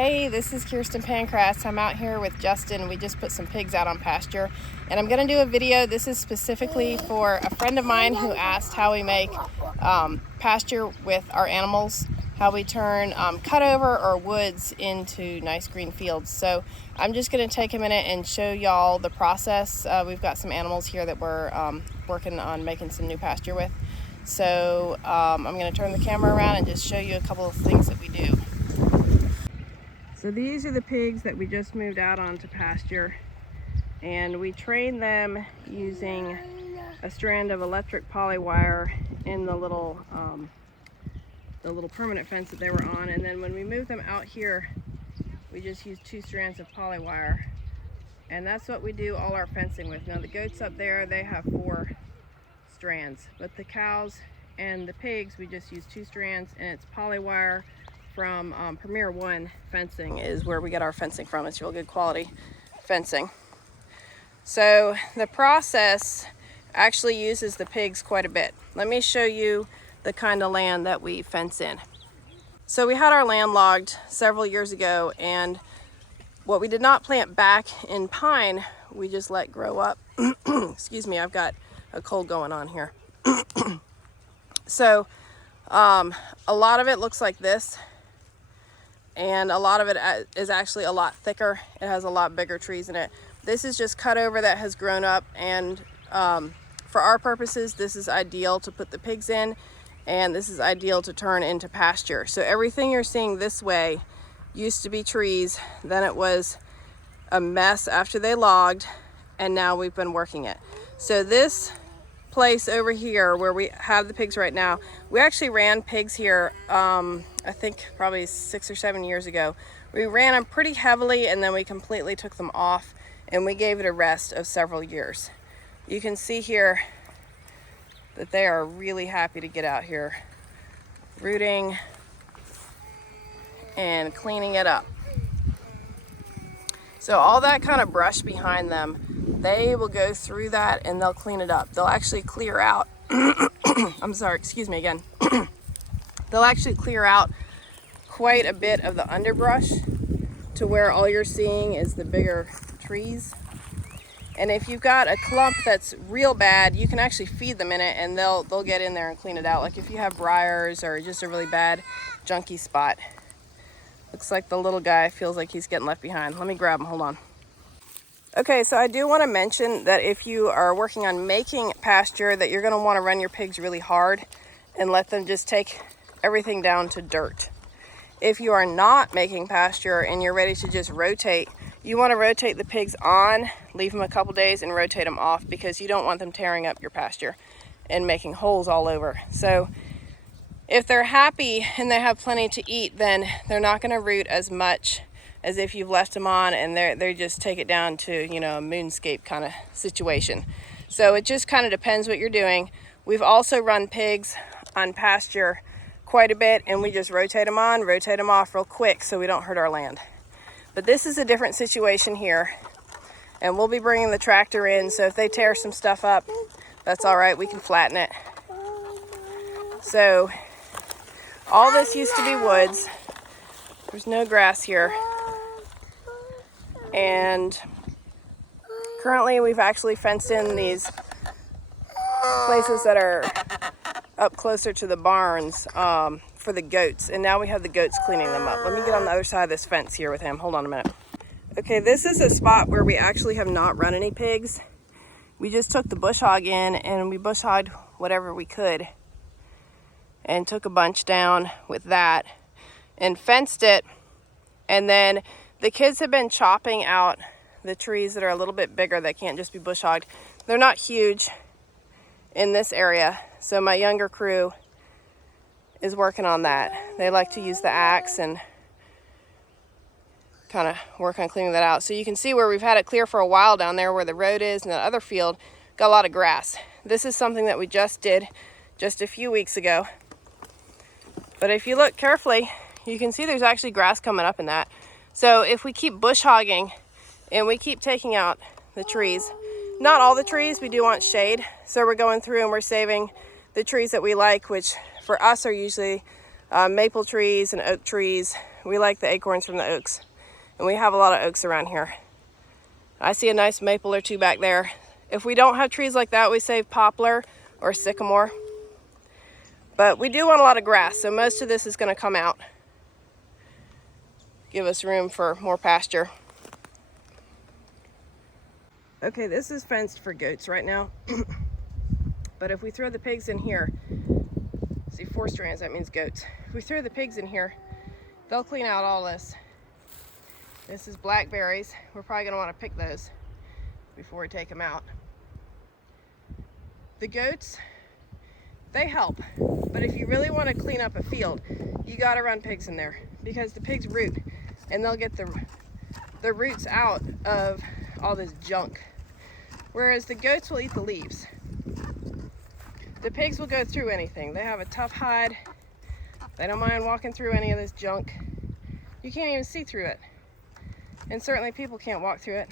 Hey, this is Kirsten Pancras. I'm out here with Justin. We just put some pigs out on pasture, and I'm going to do a video. This is specifically for a friend of mine who asked how we make pasture with our animals, how we turn cutover or woods into nice green fields. So I'm just going to take a minute and show y'all the process. We've got some animals here that we're working on making some new pasture with. So I'm going to turn the camera around and just show you a couple of things that we do. So these are the pigs that we just moved out onto pasture, and we train them using a strand of electric poly wire in the little permanent fence that they were on. And then when we move them out here, we just use 2 strands of poly wire, and that's what we do all our fencing with. Now the goats up there, they have 4 strands, but the cows and the pigs, we just use 2 strands, and it's poly wire from Premier One fencing is where we get our fencing from. It's real good quality fencing. So the process actually uses the pigs quite a bit. Let me show you the kind of land that we fence in. So we had our land logged several years ago, and what we did not plant back in pine, we just let grow up. Excuse me, I've got a cold going on here. So a lot of it looks like this, and a lot of it is actually a lot thicker. It has a lot bigger trees in it. This is just cut over that has grown up, and for our purposes, this is ideal to put the pigs in, and this is ideal to turn into pasture. So everything you're seeing this way used to be trees, then it was a mess after they logged, and now we've been working it. So this place over here where we have the pigs right now, we actually ran pigs here I think probably 6 or 7 years ago. We ran them pretty heavily, and then we completely took them off, and we gave it a rest of several years. You can see here that they are really happy to get out here rooting and cleaning it up. So all that kind of brush behind them, they will go through that and they'll clean it up. They'll actually clear out I'm sorry, excuse me again. They'll actually clear out quite a bit of the underbrush to where all you're seeing is the bigger trees. And if you've got a clump that's real bad, you can actually feed them in it, and they'll get in there and clean it out. Like if you have briars or just a really bad junky spot. Looks like the little guy feels like he's getting left behind. Let me grab him, hold on. Okay, so I do want to mention that if you are working on making pasture, that you're going to want to run your pigs really hard and let them just take everything down to dirt. If you are not making pasture and you're ready to just rotate, you want to rotate the pigs on, leave them a couple days, and rotate them off, because you don't want them tearing up your pasture and making holes all over. So if they're happy and they have plenty to eat, then they're not going to root as much as if you've left them on and they just take it down to, you know, a moonscape kind of situation. So it just kind of depends what you're doing. We've also run pigs on pasture quite a bit, and we just rotate them on, rotate them off real quick so we don't hurt our land. But this is a different situation here, and we'll be bringing the tractor in, so if they tear some stuff up, that's all right, we can flatten it. So all this used to be woods. There's no grass here, and currently we've actually fenced in these places that are up closer to the barns for the goats, and now we have the goats cleaning them up. Let me get on the other side of this fence here with him. Hold on a minute. Okay, this is a spot where we actually have not run any pigs. We just took the bush hog in, and we bush hogged whatever we could and took a bunch down with that and fenced it. And then the kids have been chopping out the trees that are a little bit bigger that can't just be bush hogged. They're not huge in this area, so my younger crew is working on that. They like to use the axe and kind of work on cleaning that out. So you can see where we've had it clear for a while down there where the road is, and the other field got a lot of grass. This is something that we just did just a few weeks ago. But if you look carefully, you can see there's actually grass coming up in that. So if we keep bush hogging and we keep taking out the trees, not all the trees, we do want shade. So we're going through and we're saving the trees that we like, which for us are usually maple trees and oak trees. We like the acorns from the oaks, and we have a lot of oaks around here. I see a nice maple or two back there. If we don't have trees like that, we save poplar or sycamore. But we do want a lot of grass, so most of this is going to come out. Give us room for more pasture. Okay, this is fenced for goats right now. But if we throw the pigs in here, see 4 strands, that means goats. If we throw the pigs in here, they'll clean out all this. This is blackberries. We're probably going to want to pick those before we take them out. The goats, they help. But if you really want to clean up a field, you got to run pigs in there, because the pigs root, and they'll get the roots out of all this junk. Whereas the goats will eat the leaves. The pigs will go through anything. They have a tough hide. They don't mind walking through any of this junk. You can't even see through it. And certainly people can't walk through it.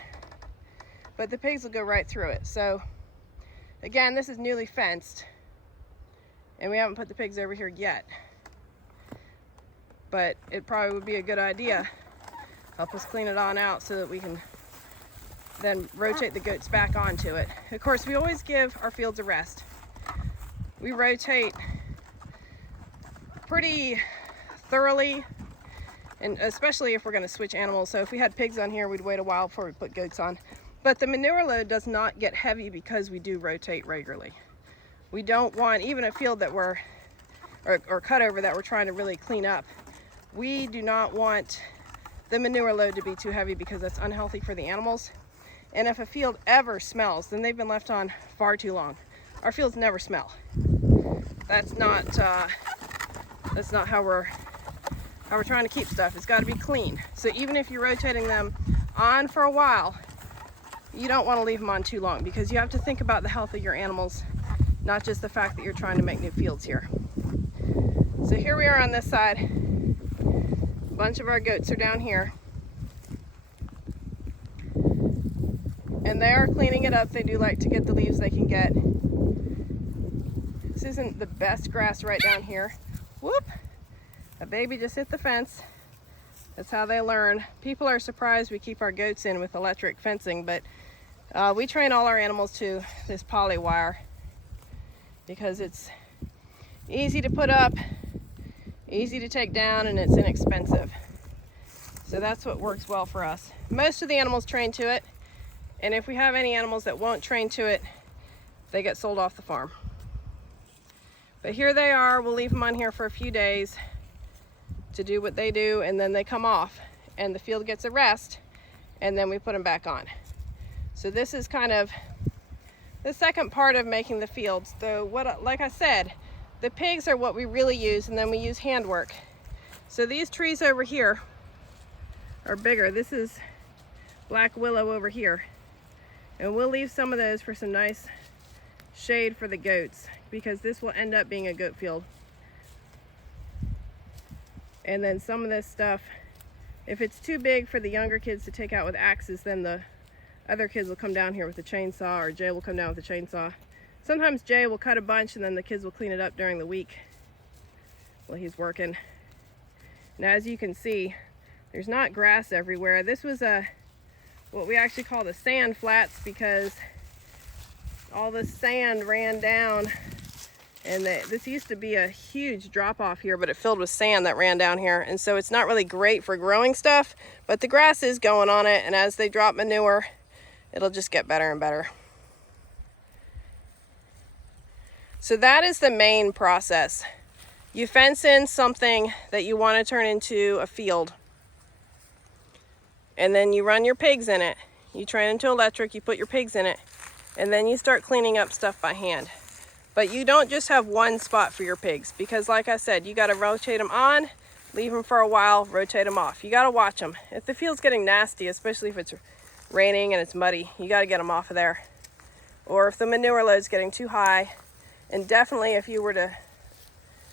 But the pigs will go right through it. So again, this is newly fenced. And we haven't put the pigs over here yet. But it probably would be a good idea. Help us clean it on out so that we can then rotate the goats back onto it. Of course, we always give our fields a rest. We rotate pretty thoroughly, and especially if we're going to switch animals. So if we had pigs on here, we'd wait a while before we put goats on. But the manure load does not get heavy because we do rotate regularly. We don't want, even a field that we're, or cut over that we're trying to really clean up, we do not want the manure load to be too heavy because that's unhealthy for the animals. And if a field ever smells, then they've been left on far too long. Our fields never smell. That's not how we're trying to keep stuff. It's got to be clean. So even if you're rotating them on for a while, you don't want to leave them on too long, because you have to think about the health of your animals, not just the fact that you're trying to make new fields here. So here we are on this side. A bunch of our goats are down here. And they are cleaning it up. They do like to get the leaves they can get. This isn't the best grass right down here. Whoop! A baby just hit the fence. That's how they learn. People are surprised we keep our goats in with electric fencing, but we train all our animals to this poly wire because it's easy to put up, easy to take down, and it's inexpensive. So that's what works well for us. Most of the animals train to it. And if we have any animals that won't train to it, they get sold off the farm. But here they are. We'll leave them on here for a few days to do what they do, and then they come off and the field gets a rest, and then we put them back on. So this is kind of the second part of making the fields. Though, like I said, the pigs are what we really use, and then we use handwork. So these trees over here are bigger. This is black willow over here. And we'll leave some of those for some nice shade for the goats, because this will end up being a goat field. And then some of this stuff, if it's too big for the younger kids to take out with axes, then the other kids will come down here with a chainsaw, or Jay will come down with a chainsaw. Sometimes Jay will cut a bunch and then the kids will clean it up during the week while he's working. Now, as you can see, there's not grass everywhere. This was what we actually call the sand flats, because all the sand ran down, and this used to be a huge drop off here, but it filled with sand that ran down here, and so it's not really great for growing stuff, but the grass is going on it, and as they drop manure, it'll just get better and better. So that is the main process. You fence in something that you want to turn into a field, and then you run your pigs in it. You train into electric, you put your pigs in it, and then you start cleaning up stuff by hand. But you don't just have one spot for your pigs, because like I said, you got to rotate them on, leave them for a while, rotate them off. You got to watch them. If the field's getting nasty, especially if it's raining and it's muddy, you got to get them off of there. Or if the manure load's getting too high, and definitely if you were to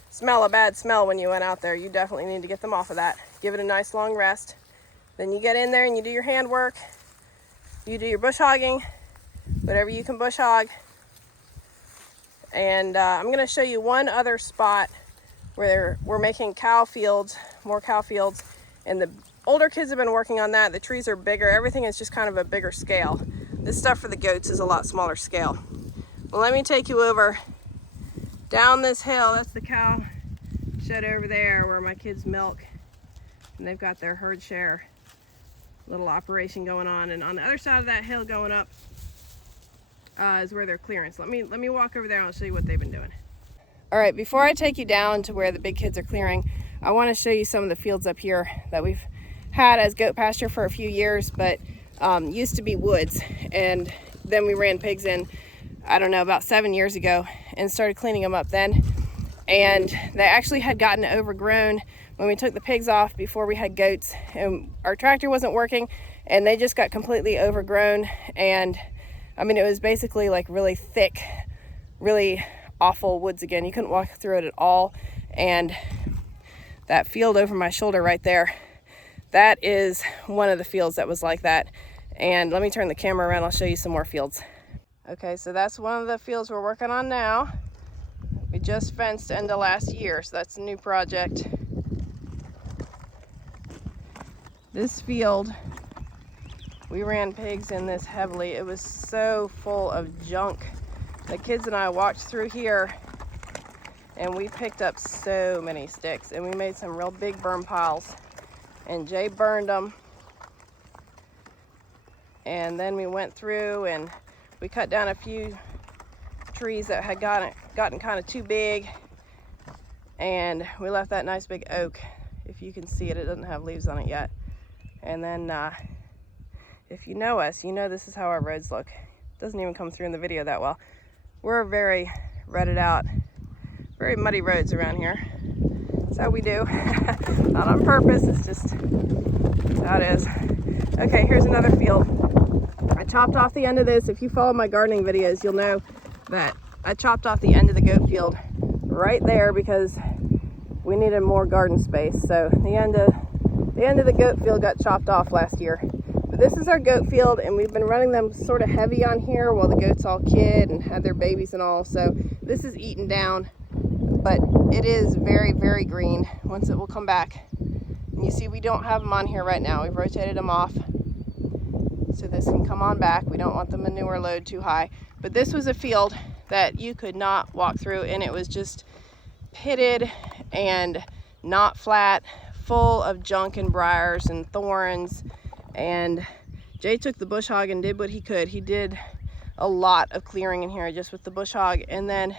smell a bad smell when you went out there, you definitely need to get them off of that. Give it a nice long rest. Then you get in there and you do your handwork, you do your bush hogging, whatever you can bush hog. And I'm going to show you one other spot where we're making cow fields, more cow fields, And the older kids have been working on that. The trees are bigger. Everything is just kind of a bigger scale. This stuff for the goats is a lot smaller scale. Well, let me take you over down this hill. That's the cow shed over there where my kids milk. And they've got their herd share little operation going on. And on the other side of that hill going up is where they're clearing. So let me walk over there and I'll show you what they've been doing. All right, before I take you down to where the big kids are clearing, I want to show you some of the fields up here that we've had as goat pasture for a few years, but used to be woods. And then we ran pigs in, I don't know, about 7 years ago and started cleaning them up then. And they actually had gotten overgrown when we took the pigs off before we had goats, and our tractor wasn't working and they just got completely overgrown. And I mean, it was basically like really thick, really awful woods again. You couldn't walk through it at all. And that field over my shoulder right there, that is one of the fields that was like that. And let me turn the camera around, I'll show you some more fields. Okay, so that's one of the fields we're working on now. We just fenced end of last year, so that's a new project. This field, we ran pigs in this heavily. It was so full of junk. The kids and I walked through here and we picked up so many sticks and we made some real big burn piles. And Jay burned them. And then we went through and we cut down a few trees that had gotten kind of too big. And we left that nice big oak. If you can see it, it doesn't have leaves on it yet. And then if you know us, you know this is how our roads look. It doesn't even come through in the video that well. We're very rutted out, very muddy roads around here. That's how we do. Not on purpose, it's just how it is. Okay, here's another field. I chopped off the end of this. If you follow my gardening videos, you'll know that I chopped off the end of the goat field right there because we needed more garden space. So the end of the goat field got chopped off last year. But this is our goat field, and we've been running them sort of heavy on here while the goats all kid and had their babies and all. So this is eaten down, but it is very, very green. Once it will come back. And you see we don't have them on here right now. We've rotated them off so this can come on back. We don't want the manure load too high. But this was a field that you could not walk through, and it was just pitted and not flat, full of junk and briars and thorns. And Jay took the bush hog and did what he could. He did a lot of clearing in here just with the bush hog. And then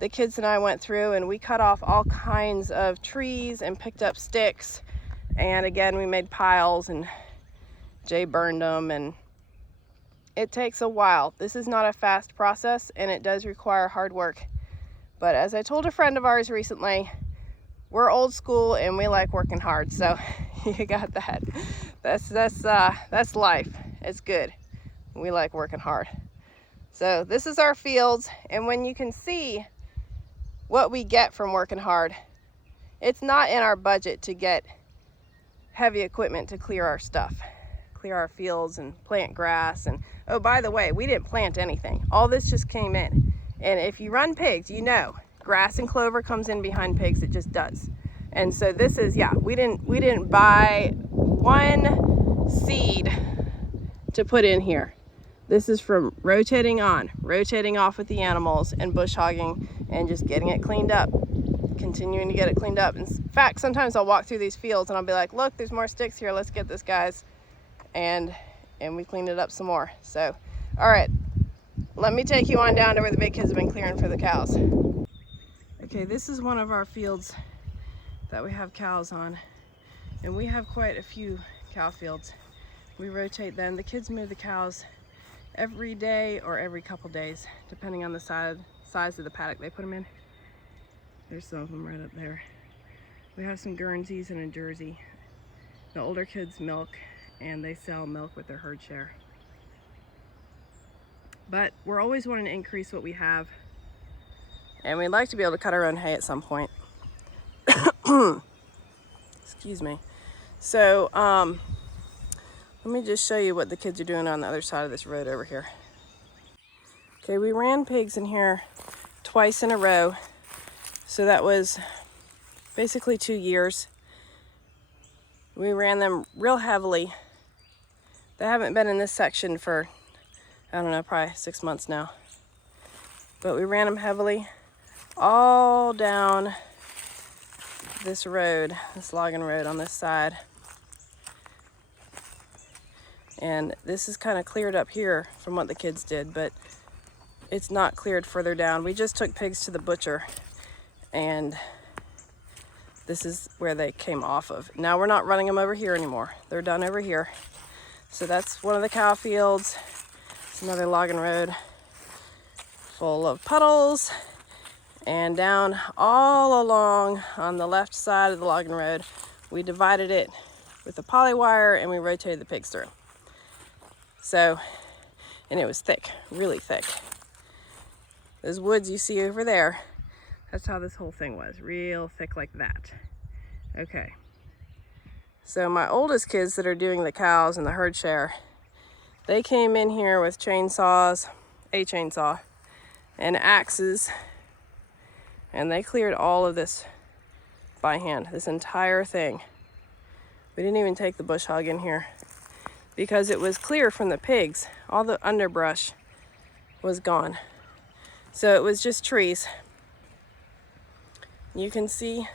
the kids and I went through and we cut off all kinds of trees and picked up sticks. And again, we made piles and Jay burned them, and it takes a while. This is not a fast process and it does require hard work. But as I told a friend of ours recently, we're old school and we like working hard. So you got that. That's life. It's good. We like working hard. So this is our fields, and when you can see what we get from working hard, it's not in our budget to get heavy equipment to clear our stuff, clear our fields and plant grass. And oh, by the way, we didn't plant anything. All this just came in. And if you run pigs, you know grass and clover comes in behind pigs. It just does. And so this is, yeah, we didn't buy one seed to put in here. This is from rotating on, rotating off with the animals and bush hogging and just getting it cleaned up, continuing to get it cleaned up. In fact, sometimes I'll walk through these fields and I'll be like, look, there's more sticks here. Let's get this, guys. And we cleaned it up some more. So, all right, let me take you on down to where the big kids have been clearing for the cows. Okay, this is one of our fields that we have cows on, and we have quite a few cow fields. We rotate them. The kids move the cows every day or every couple days, depending on the size of the paddock they put them in. There's some of them right up there. We have some Guernseys and a Jersey. The older kids milk, and they sell milk with their herd share. But we're always wanting to increase what we have, and we'd like to be able to cut our own hay at some point. Excuse me. So let me just show you what the kids are doing on the other side of this road over here. Okay, we ran pigs in here twice in a row, so that was basically 2 years. We ran them real heavily. They haven't been in this section for, I don't know, probably 6 months now. But we ran them heavily all down this road, this logging road on this side. And this is kind of cleared up here from what the kids did, but it's not cleared further down. We just took pigs to the butcher, and this is where they came off of. Now we're not running them over here anymore. They're done over here. So that's one of the cow fields. It's another logging road full of puddles. And down all along on the left side of the logging road, we divided it with a poly wire and we rotated the pigs through. So, and it was thick, really thick. Those woods you see over there, that's how this whole thing was, real thick like that. Okay. So my oldest kids that are doing the cows and the herd share, they came in here with chainsaws, a chainsaw, and axes, and they cleared all of this by hand, this entire thing. We didn't even take the bush hog in here because it was clear from the pigs. All the underbrush was gone. So it was just trees. You can see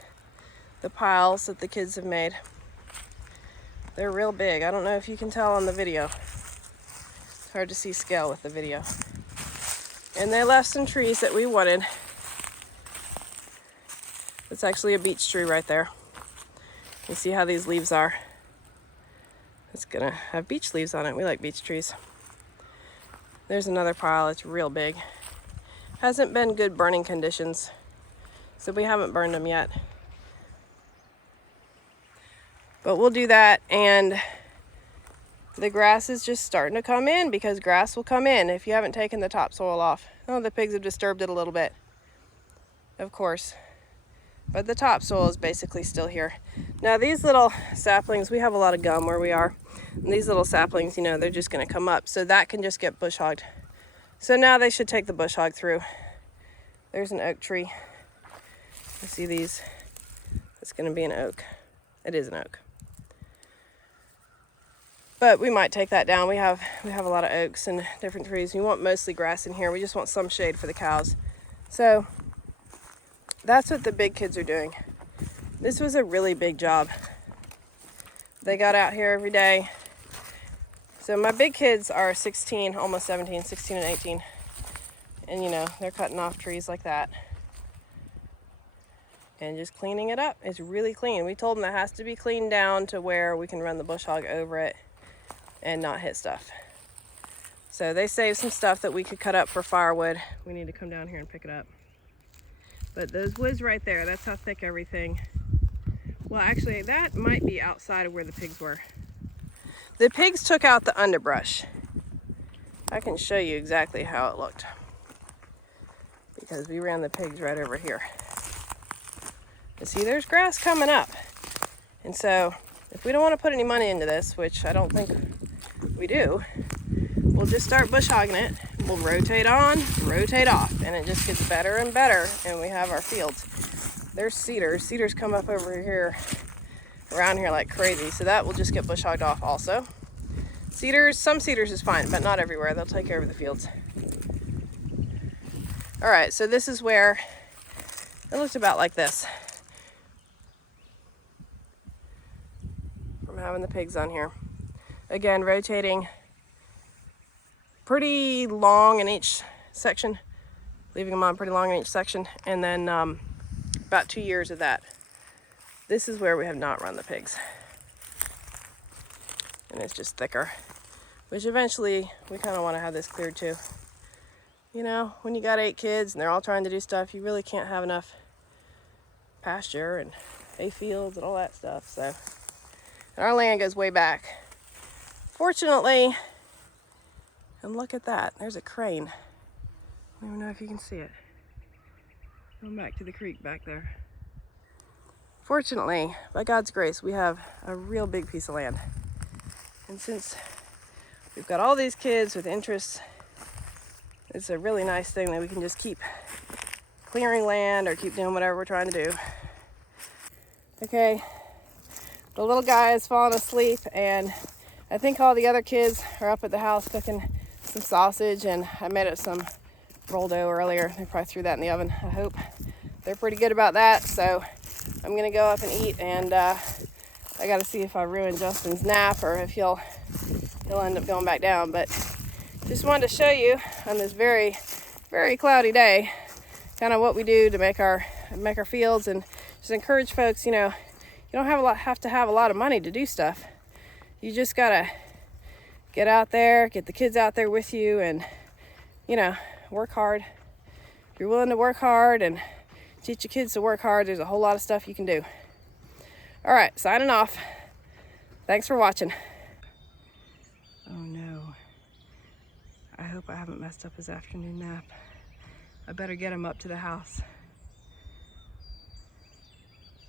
the piles that the kids have made. They're real big. I don't know if you can tell on the video. It's hard to see scale with the video. And they left some trees that we wanted. It's actually a beech tree right there. You see how these leaves are? It's gonna have beech leaves on it. We like beech trees. There's another pile. It's real big. Hasn't been good burning conditions, so we haven't burned them yet. But we'll do that, and the grass is just starting to come in because grass will come in if you haven't taken the topsoil off. Oh, the pigs have disturbed it a little bit, of course. But the topsoil is basically still here. Now these little saplings, we have a lot of gum where we are. And these little saplings, you know, they're just gonna come up. So that can just get bush hogged. So now they should take the bush hog through. There's an oak tree. You see these? It's gonna be an oak. It is an oak. But we might take that down. We have a lot of oaks and different trees. We want mostly grass in here. We just want some shade for the cows. So that's what the big kids are doing. This was a really big job. They got out here every day. So my big kids are 16, almost 17, 16 and 18. And you know, they're cutting off trees like that. And just cleaning it up. It's really clean. We told them it has to be cleaned down to where we can run the bush hog over it and not hit stuff. So they saved some stuff that we could cut up for firewood. We need to come down here and pick it up. But those woods right there, that's how thick everything. Well, actually, that might be outside of where the pigs were. The pigs took out the underbrush. I can show you exactly how it looked because we ran the pigs right over here. You see, there's grass coming up. And so, if we don't want to put any money into this, which I don't think we do, we'll just start bush hogging it. We'll rotate on, rotate off, and it just gets better and better, and we have our fields. There's cedars. Cedars come up over here, around here like crazy, so that will just get bush hogged off also. Cedars, some cedars is fine, but not everywhere. They'll take care of the fields. All right, so this is where it looked about like this. From having the pigs on here. Again, rotating pretty long in each section, leaving them on pretty long in each section, and then about 2 years of that. This is where we have not run the pigs. And it's just thicker, which eventually we kind of want to have this cleared too. You know, when you got 8 kids and they're all trying to do stuff, you really can't have enough pasture and hay fields and all that stuff. So, and our land goes way back. Fortunately, and look at that, there's a crane. I don't even know if you can see it. Going back to the creek back there. Fortunately, by God's grace, we have a real big piece of land. And since we've got all these kids with interests, it's a really nice thing that we can just keep clearing land or keep doing whatever we're trying to do. Okay, The little guy has fallen asleep, and I think all the other kids are up at the house cooking some sausage, and I made up some roll dough earlier. They probably threw that in the oven. I hope they're pretty good about that. So I'm gonna go up and eat, and I gotta see if I ruin Justin's nap or if he'll end up going back down. But just wanted to show you on this very, very cloudy day kind of what we do to make our fields, and just encourage folks, you know, you don't have to have a lot of money to do stuff. You just gotta get out there, get the kids out there with you, and, you know, work hard. If you're willing to work hard and teach your kids to work hard, there's a whole lot of stuff you can do. All right, signing off. Thanks for watching. Oh no. I hope I haven't messed up his afternoon nap. I better get him up to the house.